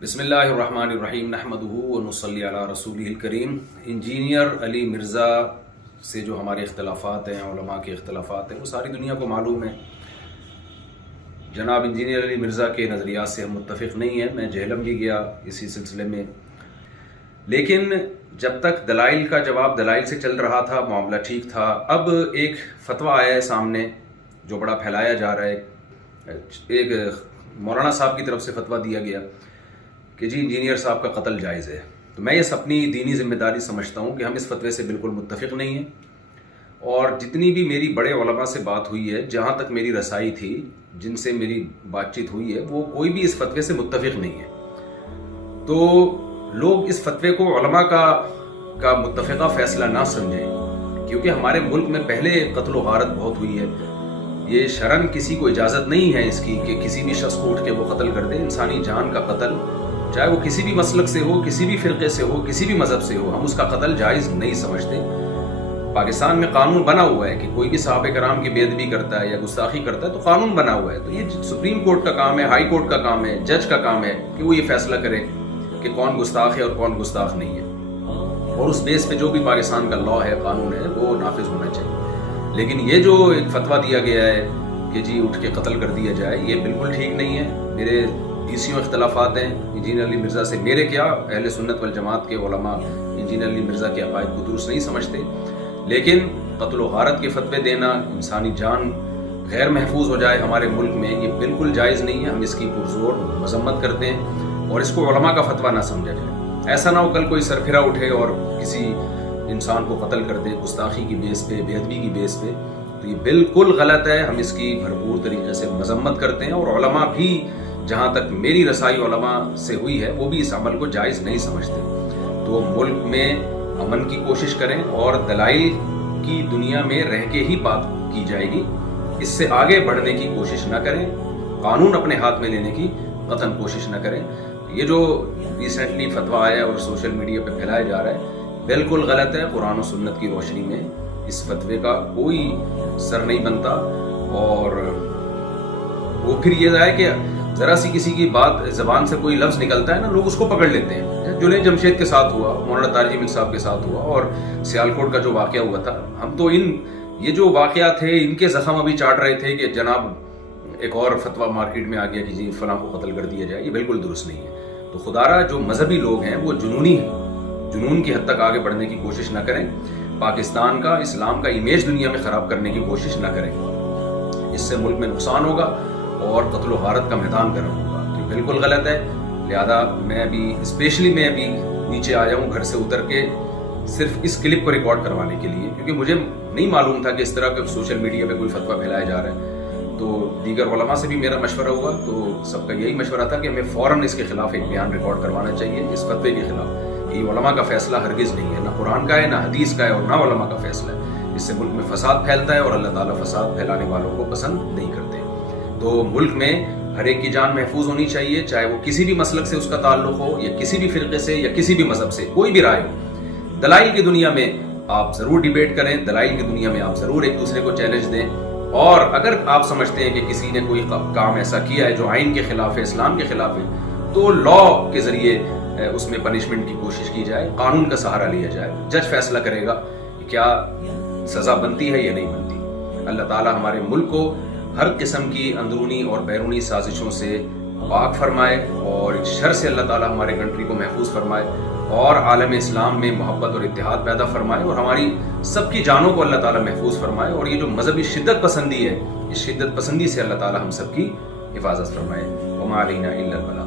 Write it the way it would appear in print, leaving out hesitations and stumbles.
بسم اللہ الرحمن الرحیم نحمدہ ونصلی علی رسولہ الکریم۔ انجینئر علی مرزا سے جو ہمارے اختلافات ہیں، علماء کے اختلافات ہیں، وہ ساری دنیا کو معلوم ہے۔ جناب انجینئر علی مرزا کے نظریات سے ہم متفق نہیں ہیں، میں جہلم بھی گیا اسی سلسلے میں، لیکن جب تک دلائل کا جواب دلائل سے چل رہا تھا معاملہ ٹھیک تھا۔ اب ایک فتویٰ آیا ہے سامنے جو بڑا پھیلایا جا رہا ہے، ایک مولانا صاحب کی طرف سے فتویٰ دیا گیا کہ جی انجینئر صاحب کا قتل جائز ہے۔ تو میں اس اپنی دینی ذمہ داری سمجھتا ہوں کہ ہم اس فتوے سے بالکل متفق نہیں ہیں، اور جتنی بھی میری بڑے علماء سے بات ہوئی ہے، جہاں تک میری رسائی تھی، جن سے میری بات چیت ہوئی ہے، وہ کوئی بھی اس فتوے سے متفق نہیں ہے۔ تو لوگ اس فتوے کو علماء کا متفقہ فیصلہ نہ سمجھیں، کیونکہ ہمارے ملک میں پہلے قتل و غارت بہت ہوئی ہے۔ یہ شرعاً کسی کو اجازت نہیں ہے اس کی کہ کسی بھی شخص کو اٹھ کے وہ قتل کر دے۔ انسانی جان کا قتل، چاہے وہ کسی بھی مسلک سے ہو، کسی بھی فرقے سے ہو، کسی بھی مذہب سے ہو، ہم اس کا قتل جائز نہیں سمجھتے۔ پاکستان میں قانون بنا ہوا ہے کہ کوئی بھی صحابہ کرام کی بے ادبی کرتا ہے یا گستاخی کرتا ہے تو قانون بنا ہوا ہے۔ تو یہ سپریم کورٹ کا کام ہے، ہائی کورٹ کا کام ہے، جج کا کام ہے کہ وہ یہ فیصلہ کرے کہ کون گستاخ ہے اور کون گستاخ نہیں ہے، اور اس بیس پہ جو بھی پاکستان کا لاء ہے، قانون ہے، وہ نافذ ہونا چاہیے۔ لیکن یہ جو ایک فتویٰ دیا گیا ہے کہ جی اٹھ کے قتل کر دیا جائے، یہ بالکل ٹھیک نہیں ہے۔ میرے ڈیسیوں اختلافات ہیں انجینئر علی مرزا سے، میرے کیا اہل سنت والجماعت کے علماء انجینئر علی مرزا کے عقائد کو درست نہیں سمجھتے، لیکن قتل و غارت کے فتوے دینا، انسانی جان غیر محفوظ ہو جائے ہمارے ملک میں، یہ بالکل جائز نہیں ہے۔ ہم اس کی پرزور مذمت کرتے ہیں اور اس کو علماء کا فتویٰ نہ سمجھا جائے۔ ایسا نہ ہو کل کوئی سرپھرا اٹھے اور کسی انسان کو قتل کر دے گستاخی کی بیس پہ، بے ادبی کی بیس پہ، تو یہ بالکل غلط ہے۔ ہم اس کی بھرپور طریقے سے مذمت کرتے ہیں، اور علماء بھی، جہاں تک میری رسائی علماء سے ہوئی ہے، وہ بھی اس عمل کو جائز نہیں سمجھتے۔ تو ملک میں امن کی کوشش کریں اور دلائل کی دنیا میں رہ کے ہی بات کی جائے گی، اس سے آگے بڑھنے کی کوشش نہ کریں، قانون اپنے ہاتھ میں لینے کی قطعاً کوشش نہ کریں۔ یہ جو ریسنٹلی فتویٰ آیا ہے اور سوشل میڈیا پہ پھیلایا جا رہا ہے، بالکل غلط ہے۔ قرآن و سنت کی روشنی میں اس فتوے کا کوئی سر نہیں بنتا، اور وہ پھر یہ ہے کہ ذرا سی کسی کی بات زبان سے کوئی لفظ نکلتا ہے نا، لوگ اس کو پکڑ لیتے ہیں۔ جنید جمشید کے ساتھ ہوا، مولانا طارق جمیل صاحب کے ساتھ ہوا، اور سیالکوٹ کا جو واقعہ ہوا تھا، ہم تو یہ جو واقعات تھے ان کے زخم ابھی چاٹ رہے تھے کہ جناب ایک اور فتویٰ مارکیٹ میں آ گیا کہ جی فلاں کو قتل کر دیا جائے۔ یہ بالکل درست نہیں ہے۔ تو خدارا جو مذہبی لوگ ہیں وہ جنونی ہیں، جنون کی حد تک آگے بڑھنے کی کوشش نہ کریں، پاکستان کا، اسلام کا امیج دنیا میں خراب کرنے کی کوشش نہ کریں۔ اس سے ملک میں نقصان ہوگا اور قتل و غارت کا میدان گرم ہوگا۔ تو یہ بالکل غلط ہے۔ لہذا میں ابھی نیچے آیا ہوں گھر سے اتر کے صرف اس کلپ کو ریکارڈ کروانے کے لیے، کیونکہ مجھے نہیں معلوم تھا کہ اس طرح کا سوشل میڈیا پہ کوئی فتویٰ پھیلایا جا رہا ہے۔ تو دیگر علماء سے بھی میرا مشورہ ہوا، تو سب کا یہی مشورہ تھا کہ ہمیں فوراً اس کے خلاف ایک بیان ریکارڈ کروانا چاہیے، اس فتوے کے خلاف۔ یہ علماء کا فیصلہ ہرگز نہیں ہے، نہ قرآن کا ہے، نہ حدیث کا ہے، اور نہ علماء کا فیصلہ ہے۔ اس سے ملک میں فساد پھیلتا ہے، اور اللہ تعالیٰ فساد پھیلانے والوں کو پسند نہیں کرتے۔ تو ملک میں ہر ایک کی جان محفوظ ہونی چاہیے، چاہے وہ کسی بھی مسلک سے اس کا تعلق ہو، یا کسی بھی فرقے سے، یا کسی بھی مذہب سے، کوئی بھی رائے ہو۔ دلائل کی دنیا میں آپ ضرور ڈیبیٹ کریں، دلائل کی دنیا میں آپ ضرور ایک دوسرے کو چیلنج دیں، اور اگر آپ سمجھتے ہیں کہ کسی نے کوئی کام ایسا کیا ہے جو آئین کے خلاف ہے، اسلام کے خلاف ہے، تو لاء کے ذریعے اس میں پنشمنٹ کی کوشش کی جائے، قانون کا سہارا لیا جائے۔ جج فیصلہ کرے گا کہ کیا سزا بنتی ہے یا نہیں بنتی۔ اللہ تعالیٰ ہمارے ملک کو ہر قسم کی اندرونی اور بیرونی سازشوں سے پاک فرمائے، اور شر سے اللہ تعالیٰ ہمارے کنٹری کو محفوظ فرمائے، اور عالم اسلام میں محبت اور اتحاد پیدا فرمائے، اور ہماری سب کی جانوں کو اللہ تعالیٰ محفوظ فرمائے، اور یہ جو مذہبی شدت پسندی ہے، اس شدت پسندی سے اللہ تعالیٰ ہم سب کی حفاظت فرمائے۔ وما علینا الا البلاغ۔